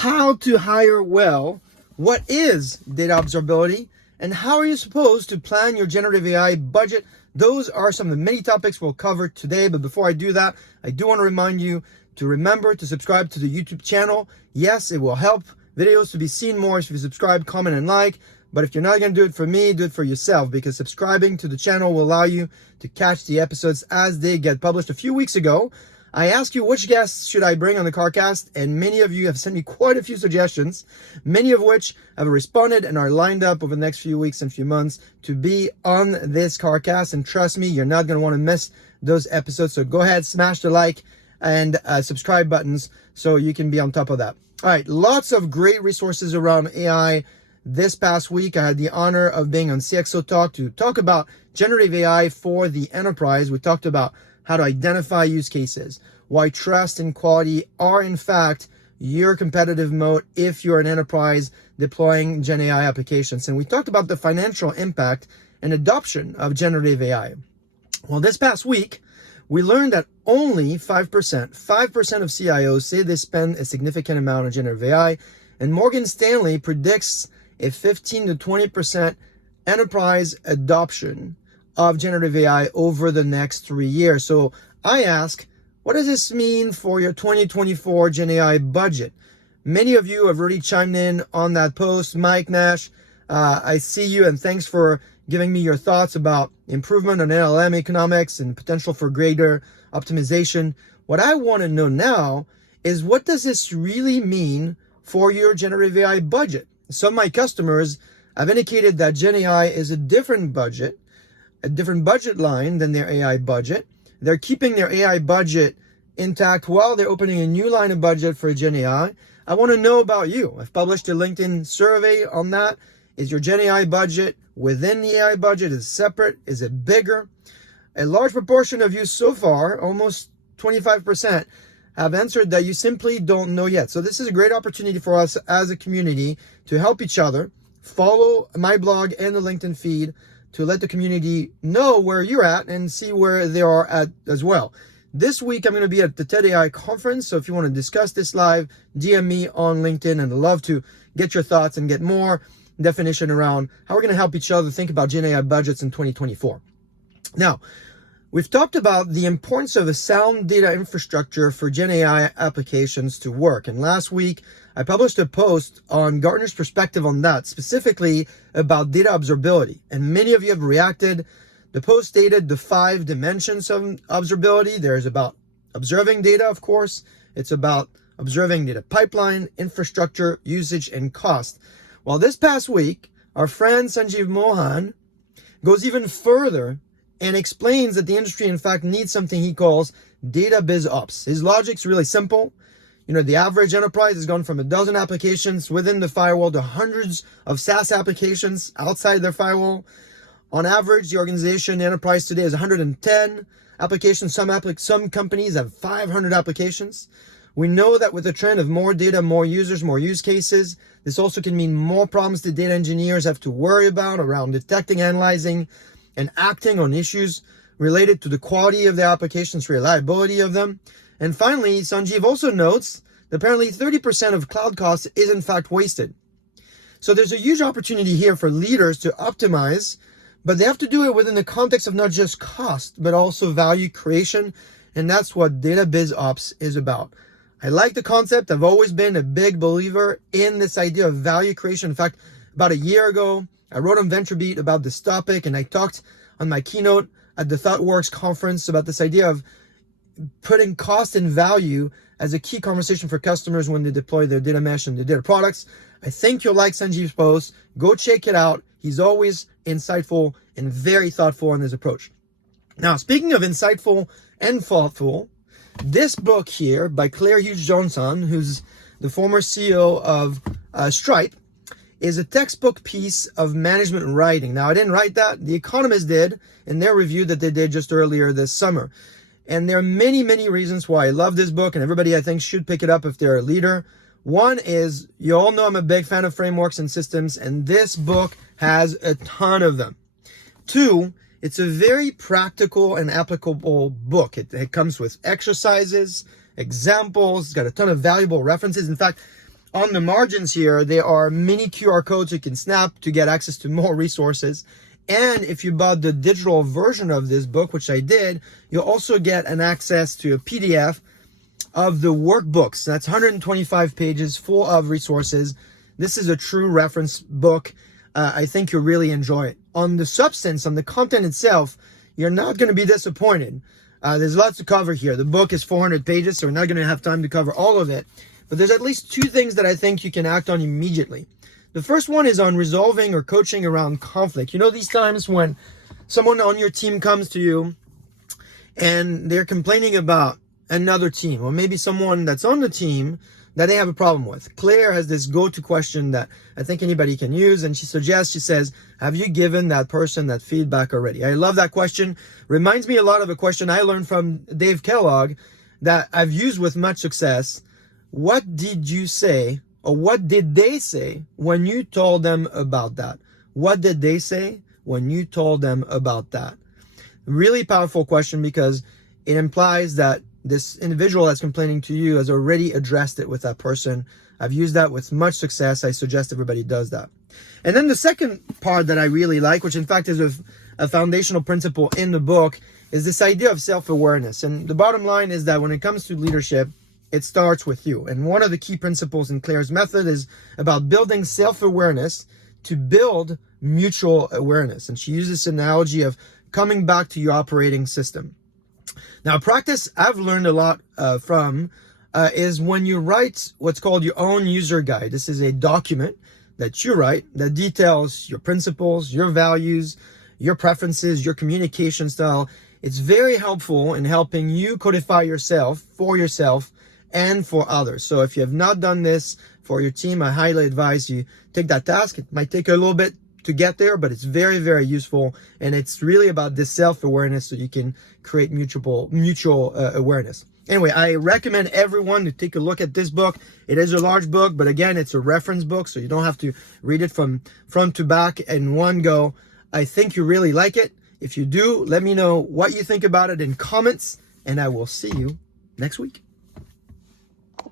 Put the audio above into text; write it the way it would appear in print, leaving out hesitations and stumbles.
how to hire well, what is data observability, and how are you supposed to plan your generative AI budget. Those are some of the many topics we'll cover today. But before I do that, I do want to remind you to remember to subscribe to the YouTube channel. Yes, it will help videos to be seen more if you subscribe, comment, and like. But if you're not going to do it for me, do it for yourself, because subscribing to the channel will allow you to catch the episodes as they get published. A few weeks ago, I asked you which guests should I bring on the CarCast, and many of you have sent me quite a few suggestions, many of which have responded and are lined up over the next few weeks and few months to be on this CarCast. And trust me, you're not going to want to miss those episodes. So go ahead, smash the like and subscribe buttons so you can be on top of that. All right, lots of great resources around AI. This past week, I had the honor of being on CXO Talk to talk about generative AI for the enterprise. We talked about how to identify use cases, why trust and quality are in fact your competitive moat if you're an enterprise deploying Gen AI applications. And we talked about the financial impact and adoption of generative AI. Well, this past week, we learned that only 5% of CIOs say they spend a significant amount on generative AI, and Morgan Stanley predicts a 15 to 20% enterprise adoption of generative AI over the next 3 years. So I ask, what does this mean for your 2024 Gen AI budget? Many of you have already chimed in on that post. Mike Nash, I see you, and thanks for giving me your thoughts about improvement on LLM economics and potential for greater optimization. What I want to know now is, what does this really mean for your generative AI budget? Some of my customers have indicated that Gen AI is a different budget line than their AI budget. They're keeping their AI budget intact while they're opening a new line of budget for Gen AI. I want to know about you. I've published a LinkedIn survey on that. Is your Gen AI budget within the AI budget? Is it separate? Is it bigger? A large proportion of you so far, almost 25%, have answered that you simply don't know yet. So this is a great opportunity for us as a community to help each other. Follow my blog and the LinkedIn feed to let the community know where you're at and see where they are at as well. This week, I'm going to be at the TED AI conference. So if you want to discuss this live, DM me on LinkedIn, and I'd love to get your thoughts and get more definition around how we're going to help each other think about Gen AI budgets in 2024. Now, we've talked about the importance of a sound data infrastructure for Gen AI applications to work. And last week, I published a post on Gartner's perspective on that, specifically about data observability. And many of you have reacted. The post stated the 5 dimensions of observability. There's about observing data, of course. It's about observing data pipeline, infrastructure, usage, and cost. Well, this past week, our friend Sanjeev Mohan goes even further and explains that the industry, in fact, needs something he calls data biz ops. His logic's really simple. You know, the average enterprise has gone from a dozen applications within the firewall to hundreds of SaaS applications outside their firewall. On average, the organization, the enterprise today, is 110 applications. Some companies have 500 applications. We know that with the trend of more data, more users, more use cases, this also can mean more problems that data engineers have to worry about around detecting, analyzing, and acting on issues related to the quality of their applications, reliability of them. And finally, Sanjeev also notes that apparently 30% of cloud costs is in fact wasted. So there's a huge opportunity here for leaders to optimize, but they have to do it within the context of not just cost, but also value creation. And that's what data biz ops is about. I like the concept. I've always been a big believer in this idea of value creation. In fact, about a year ago, I wrote on VentureBeat about this topic, and I talked on my keynote at the ThoughtWorks conference about this idea of putting cost and value as a key conversation for customers when they deploy their data mesh and their data products. I think you'll like Sanjeev's post. Go check it out. He's always insightful and very thoughtful in his approach. Now, speaking of insightful and thoughtful, this book here by Claire Hughes-Johnson, who's the former CEO of Stripe, is a textbook piece of management writing. Now, I didn't write that. The Economist did in their review that they did just earlier this summer. And there are many, many reasons why I love this book, and everybody, I think, should pick it up if they're a leader. One is, you all know I'm a big fan of frameworks and systems, and this book has a ton of them. 2, it's a very practical and applicable book. It comes with exercises, examples, it's got a ton of valuable references. In fact, On the margins here, there are mini QR codes you can snap to get access to more resources. And if you bought the digital version of this book, which I did, you'll also get an access to a PDF of the workbooks. That's 125 pages full of resources. This is a true reference book. I think you'll really enjoy it. On the substance, on the content itself, you're not going to be disappointed. There's lots to cover here. The book is 400 pages, so we're not going to have time to cover all of it. But there's at least 2 things that I think you can act on immediately. The first one is on resolving or coaching around conflict. You know, these times when someone on your team comes to you and they're complaining about another team, or maybe someone that's on the team that they have a problem with. Claire has this go-to question that I think anybody can use, and she says, have you given that person that feedback already? I love that question. Reminds me a lot of a question I learned from Dave Kellogg that I've used with much success. What did you say, or what did they say when you told them about that? What did they say when you told them about that? Really powerful question, because it implies that this individual that's complaining to you has already addressed it with that person. I've used that with much success. I suggest everybody does that. And then the second part that I really like, which in fact is a foundational principle in the book, is this idea of self-awareness. And the bottom line is that when it comes to leadership, it starts with you. And one of the key principles in Claire's method is about building self-awareness to build mutual awareness. And she uses this analogy of coming back to your operating system. Now, a practice I've learned a lot from is when you write what's called your own user guide. This is a document that you write that details your principles, your values, your preferences, your communication style. It's very helpful in helping you codify yourself and for others. So if you have not done this for your team, I highly advise you take that task. It might take a little bit to get there, but it's very, very useful. And it's really about this self-awareness so you can create mutual awareness. Anyway, I recommend everyone to take a look at this book. It is a large book, but again, it's a reference book, so you don't have to read it from front to back in one go. I think you really like it. If you do, let me know what you think about it in comments, and I will see you next week.